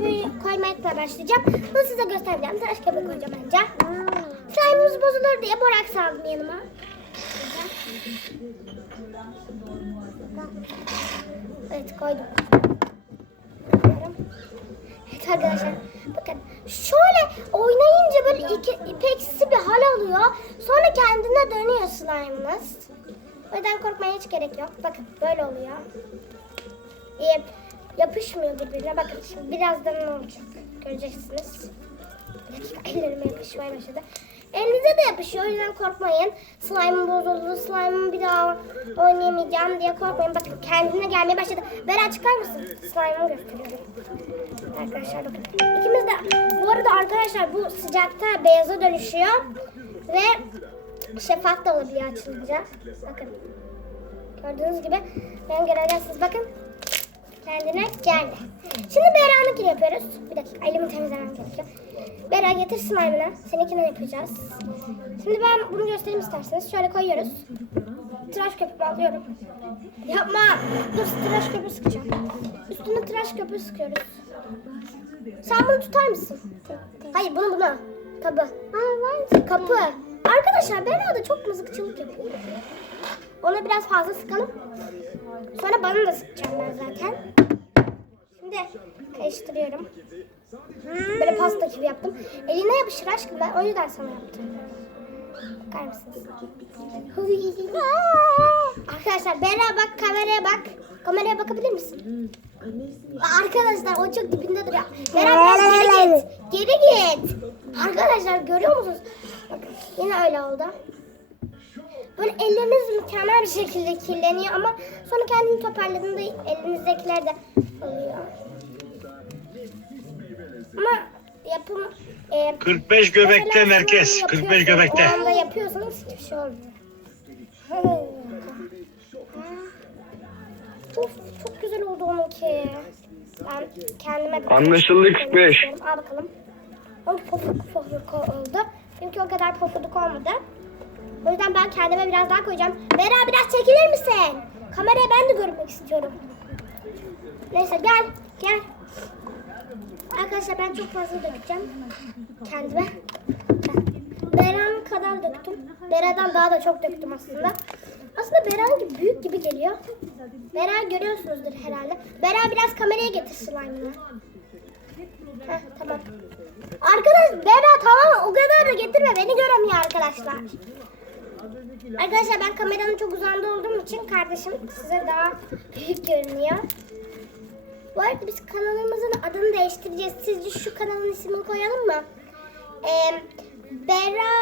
köpüğü koymakla başlayacağım. Bunu size göstereceğim. Tıraş köpüğü koyacağım önce. Slime'ımız bozulur diye boraks aldım yanıma. Evet koydum. Evet arkadaşlar bakın şöyle oynayınca böyle iki, ipeksi bir hal alıyor. Sonra kendine dönüyor slime'ınız. O yüzden korkmaya hiç gerek yok. Bakın böyle oluyor. Ee, yapışmıyor birbirine. Bakın şimdi birazdan ne olacak göreceksiniz. Ellerime yapışmaya başladı. Elinize de yapışıyor o yüzden korkmayın. Slime'ım bozuldu, slime'ımı bir daha oynayamayacağım diye korkmayın. Bakın kendine gelmeye başladı. Bera çıkar mısın? Slime'ımı gösteriyorum. Arkadaşlar bakın. İkimiz de bu arada arkadaşlar bu sıcakta beyaza dönüşüyor. Ve şeffaf da olabiliyor açılınca. Bakın. Gördüğünüz gibi ben göreceksiniz. Bakın. Kendine geldi. Şimdi Bera'nınkini yapıyoruz. Bir dakika elimi temizlemem gerekiyor. Bera getir slime'ını. Seninkini yapacağız. Şimdi ben bunu göstereyim isterseniz. Şöyle koyuyoruz. Tıraş köpüğümü alıyorum. Yapma. Dur tıraş köpüğü sıkacağım. Üstüne tıraş köpüğü sıkıyoruz. Sen bunu tutar mısın? Hayır bunu bunu. Tabi. Kapı. Arkadaşlar Bera da çok mızıkçılık yapıyor. Ona biraz fazla sıkalım. Sonra bana da sıkacağım ben zaten. Şimdi karıştırıyorum. Böyle pasta gibi yaptım. Eline yapışır aşkım ben o yüzden sana yaptım. Bakar mısınız? Arkadaşlar Bera bak kameraya bak. Kameraya bakabilir misin? Arkadaşlar o çok dibinde duruyor. Bera biraz geri git. Geri git. Arkadaşlar görüyor musunuz? Bakın yine öyle oldu. Böyle elleriniz mükemmel bir şekilde kirleniyor ama sonra kendini toparladığında elinizdekiler de oluyor. Ama yapım... E, 45 göbekte merkez. slime 45 yapıyorsanız, göbekte. O anda yapıyorsanız hiçbir şey olmuyor. Of çok güzel oldu onunki. Ben kendime Anlaşıldı, 45. Al bakalım. Onunki pofuduk pofuduk oldu. Benimki o kadar pofuduk olmadı. O yüzden ben kendime biraz daha koyacağım. Bera biraz çekilir misin? Kameraya ben de görmek istiyorum. Neyse gel gel. Arkadaşlar ben çok fazla dökeceğim kendime. Bera'nın kadar döktüm. Bera'dan daha da çok döktüm aslında. Aslında Bera'nınki büyük gibi geliyor. Bera görüyorsunuzdur herhalde. Bera biraz kameraya getir slime'ını. Heh, tamam. Arkadaş Bera tamam o kadar da getirme beni göremiyor arkadaşlar. Arkadaşlar ben kameranın çok uzağında olduğum için kardeşim size daha büyük görünüyor. Bu arada biz kanalımızın adını değiştireceğiz. Sizce şu kanalın ismini koyalım mı? Ee, Berra,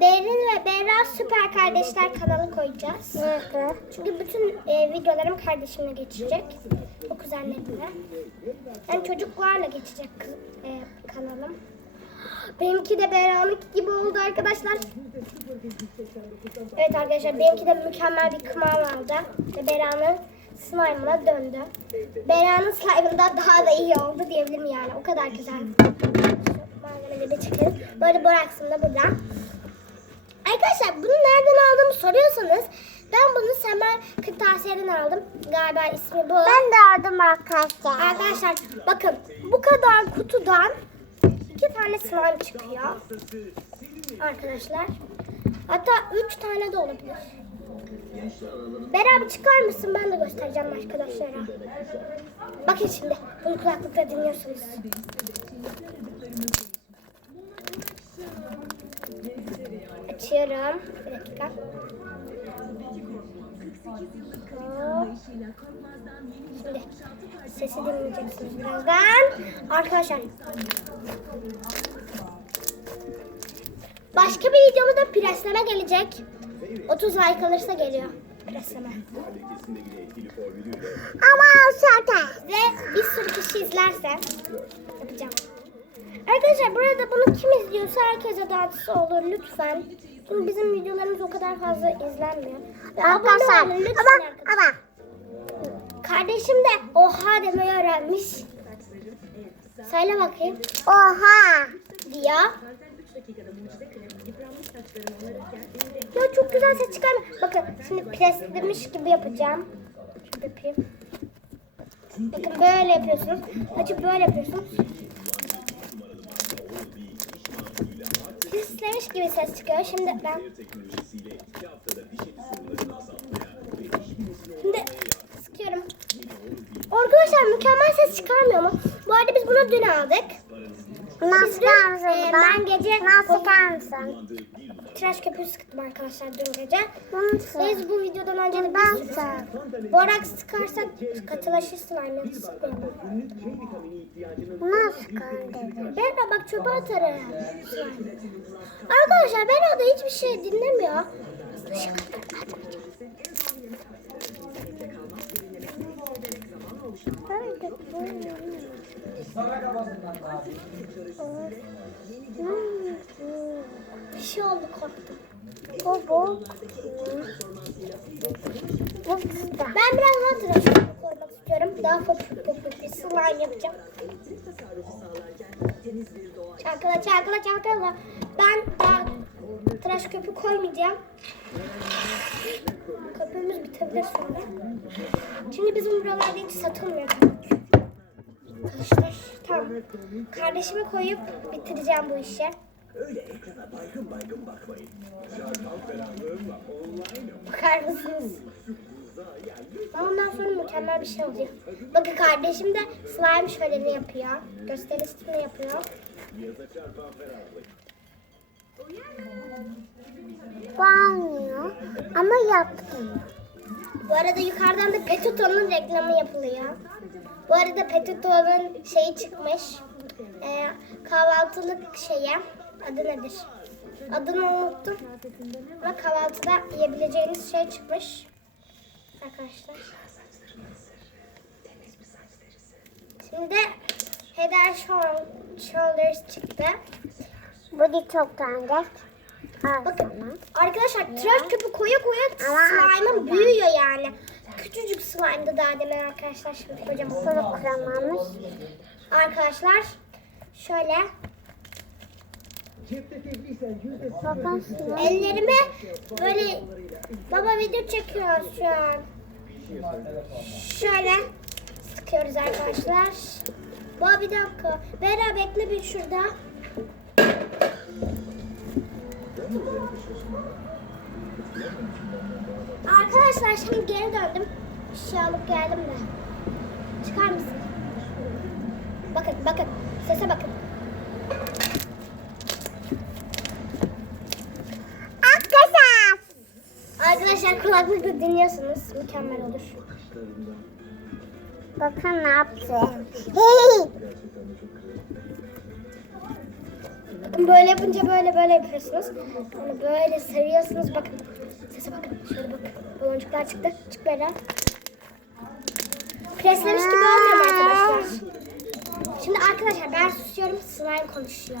Berin ve Berra Süper Kardeşler kanalı koyacağız. Çünkü bütün e, videolarım kardeşimle geçecek. O kuzenlerimle. Yani çocuklarla geçecek e, kanalım. Benimki de Berra'nınki gibi oldu arkadaşlar. Evet arkadaşlar benimki de mükemmel bir kıvam aldı. Ve Berra'nın slime'ına döndü. Berra'nın slime'ından daha da iyi oldu diyebilirim yani. O kadar güzel. Malzemeleri de çekelim. Böyle boraksım da burada. Arkadaşlar bunu nereden aldığımı soruyorsanız ben bunu Semer Kırtasiye'den aldım. Galiba ismi bu. Ben de aldım arkadaşlar. Arkadaşlar bakın bu kadar kutudan iki tane slime çıkıyor. Arkadaşlar. Hatta üç tane de olabilir. Beraber çıkar mısın? Ben de göstereceğim arkadaşlara. Bakın şimdi. Bunu kulaklıkla dinliyorsunuz. Açıyorum. Bir dakika. Şimdi sesi dinleyeceksiniz birazdan. Arkadaşlar. Başka bir videomuzda presleme gelecek. 30 like alırsa geliyor. Presleme. Ama zaten. Ve bir sürü kişi izlerse yapacağım. Arkadaşlar burada bunu kim izliyorsa herkese dağıtısı olur lütfen. Çünkü bizim videolarımız o kadar fazla izlenmiyor. Ve abone Arkadaşlar olun lütfen ama arkadaşlar. ama Kardeşim de oha demeyi öğrenmiş. Söyle bakayım. oha. Diyor. Ya çok güzel ses çıkar. Bakın şimdi preslemiş gibi yapacağım. Şöyle yapayım. Bakın böyle yapıyorsunuz. Açıp böyle yapıyorsunuz. Pislemiş gibi ses çıkıyor. Şimdi ben Şimdi sıkıyorum. Arkadaşlar mükemmel ses çıkarmıyor mu? Bu arada biz bunu dün aldık. Nasıl Ee, kalsın ben gece- Nasıl kalsın? Tıraş köpüğü sıktım arkadaşlar dün gece. Nasıl? Biz bu videodan önce de Ben sürü Borak sıkarsak katılaşırsın anne. Sıkmayalım. Nasıl kalsın? Ben de bak çöpe atarım. Arkadaşlar ben orada hiçbir şey dinlemiyor. Bir şey oldu korktum. Da. Ben biraz daha tıraş koymak istiyorum. Daha popüler popüler bir slime yapacağım. Çalkala çalkala çalkala. Ben daha tıraş köpüğü koymayacağım. Köpüğümüz bitebilir sonra. Şimdi bizim buralarda hiç satılmıyor. Arkadaşlar tamam. Kardeşime koyup bitireceğim bu işi. Bakar mısınız? Ondan sonra mükemmel bir şey olacak. Bakın kardeşim de slime şöleni yapıyor. Gösterisini yapıyor. Bağırmıyor. Ama yaptım. Bu arada yukarıdan da Petito'nun reklamı yapılıyor. Bu arada Petito'nun şeyi çıkmış. Ee, kahvaltılık şeye. Adı nedir? Adını unuttum. Ama kahvaltıda yiyebileceğiniz şey çıkmış. Arkadaşlar. Şimdi Head Shoulders çıktı. Bu da çok tanıdık. Bakın arkadaşlar tıraş köpüğü koya koya slime'ın büyüyor yani. Küçücük slime'dı daha demin arkadaşlar şimdi kocaman. Sonra kuramamış. Arkadaşlar şöyle ellerimi böyle baba video çekiyoruz şu an. Şöyle sıkıyoruz arkadaşlar. Baba bir dakika. Bera bekle bir şurada. Arkadaşlar şimdi geri döndüm. Bir şey alıp geldim de. Çıkar mısın? Bakın bakın. Sese bakın. Arkadaşlar kulaklıkla dinliyorsunuz. Mükemmel olur. Bakın ne yaptı. Hey. Böyle yapınca böyle böyle yapıyorsunuz. Onu böyle sarıyorsunuz. Bakın. Sese bakın. Şöyle bakın. Baloncuklar çıktı. Çık böyle. Preslemiş gibi olmuyor mu arkadaşlar? Şimdi arkadaşlar ben susuyorum. Slime konuşuyor.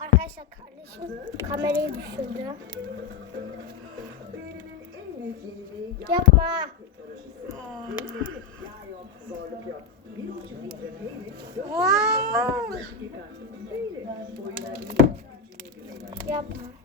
Arkadaşlar kardeşim kamerayı düşürdü. Yapma. Yapma.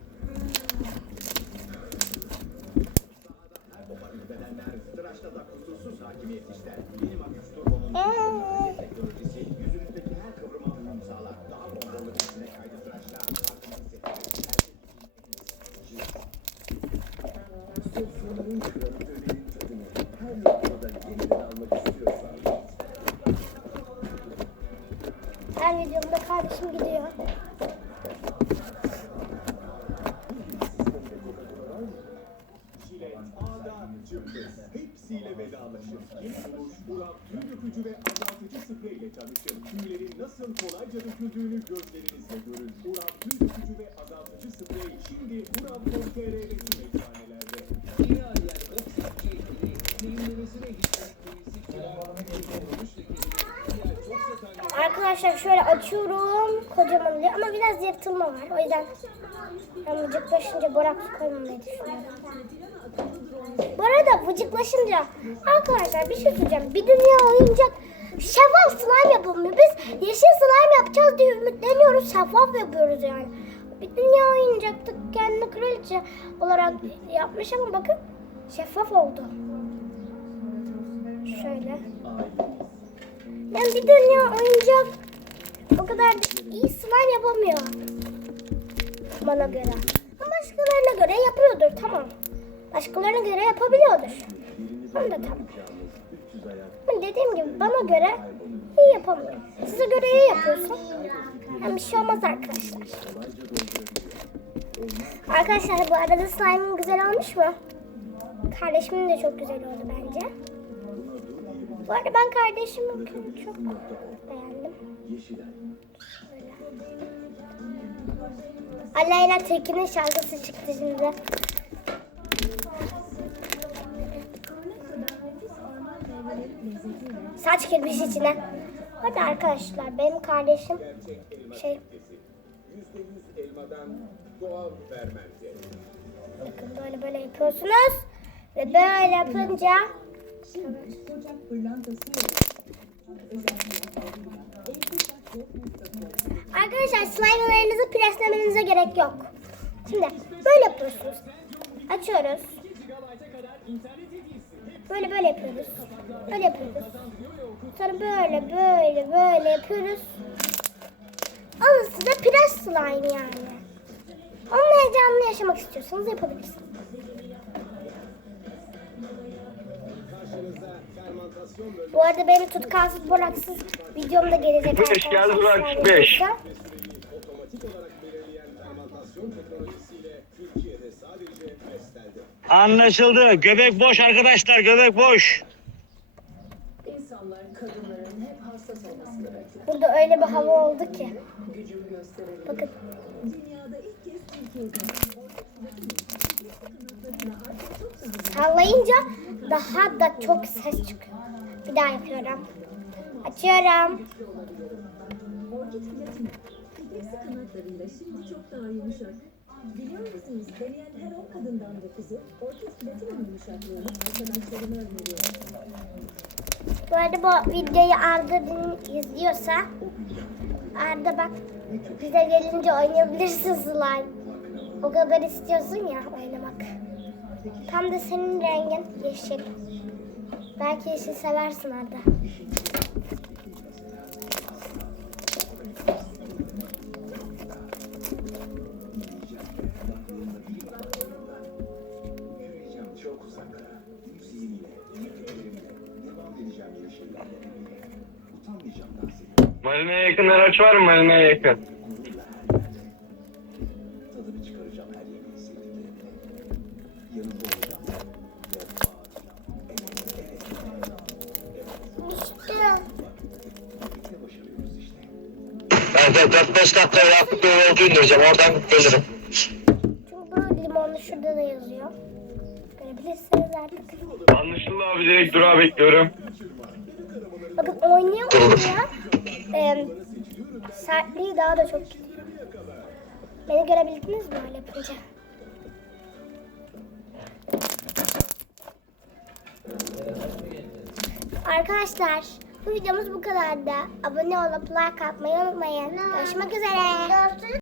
Hepsiyle vedalaşın. Yeni buluş dökücü ve azaltıcı sprey ile tanışın. Tüylerin nasıl kolayca döküldüğünü gözlerinizle görün. Ural tüy dökücü ve azaltıcı sprey şimdi Ural.com.tr ve tüm eczanelerde. Yeni Arkadaşlar şöyle açıyorum. Kocaman oluyor ama biraz yırtılma var. O yüzden ben vıcıklaşınca boraks koymamayı düşünüyorum. Bu arada vıcıklaşınca arkadaşlar bir şey söyleyeceğim. Bir dünya oyuncak şeffaf slime yapılmıyor. Biz yeşil slime yapacağız diye ümitleniyoruz. Şeffaf yapıyoruz yani. Bir dünya oyuncakta kendini kraliçe olarak yapmış ama bakın şeffaf oldu. Şöyle. Yani bir dünya oyuncak o kadar da iyi slime yapamıyor. Bana göre. Ama başkalarına göre yapıyordur tamam. Başkalarına göre yapabiliyordur. Onu da tamam. Ama dediğim gibi bana göre iyi yapamıyor. Size göre iyi yapıyorsun. Yani bir şey olmaz arkadaşlar. Arkadaşlar bu arada slime'ım güzel olmuş mu? Kardeşimin de çok güzel oldu bence. Bu arada ben kardeşimi çok beğendim. Alayla Tekin'in şarkısı çıktı şimdi. Saç kirmiş içine. Hadi arkadaşlar benim kardeşim şey bakın böyle böyle yapıyorsunuz ve böyle yapınca Ocak pırlantası. Arkadaşlar slime'larınızı preslemenize gerek yok. Şimdi böyle yapıyorsunuz. Açıyoruz. Böyle böyle yapıyoruz. Böyle yapıyoruz. Sonra böyle böyle böyle yapıyoruz. Alın size pres slime yani. Onun heyecanını yaşamak istiyorsanız yapabilirsiniz. Bu arada benim tutkalsız boraksız videom da gelecek. Beş arkadaşlar. geldi Burak, Saniye beş. içinde. otomatik olarak belirleyen fermantasyon teknolojisiyle Türkiye'de sadece besteldi. Anlaşıldı. Göbek boş arkadaşlar, göbek boş. İnsanlar kadınların hep hassas olmasını bekler. Burada öyle bir hava oldu ki. Gücümü gösterelim. Bakın Dünyada ilk kez Türkiye'de sallayınca daha da çok ses çıkıyor. Bir daha yapıyorum. Açıyorum. Biliyor musunuz deneyen her 10 kadından 9'u Orkid Platinum yumuşaklığını arkadaşlarına öneriyor. Bu arada bu videoyu Arda izliyorsa Arda bak bize gelince oynayabilirsin slime. O kadar istiyorsun ya oynamak. Tam da senin rengin yeşil. Belki yeşil seversin Arda. Marina'ya yakın araç var mı? Marina'ya yakın. 4-5 dakika yapıp bir yolcu indireceğim. Oradan gelirim. Çünkü bu limonlu şurada da yazıyor. Görebilirsiniz artık. Anlaşıldı abi. Direkt durağa bekliyorum. Bakın oynaya oynaya e, sertliği daha da çok gidiyor. Beni görebildiniz mi öyle yapınca? Arkadaşlar bu videomuz bu kadardı. Abone olup like atmayı unutmayın. Görüşmek üzere.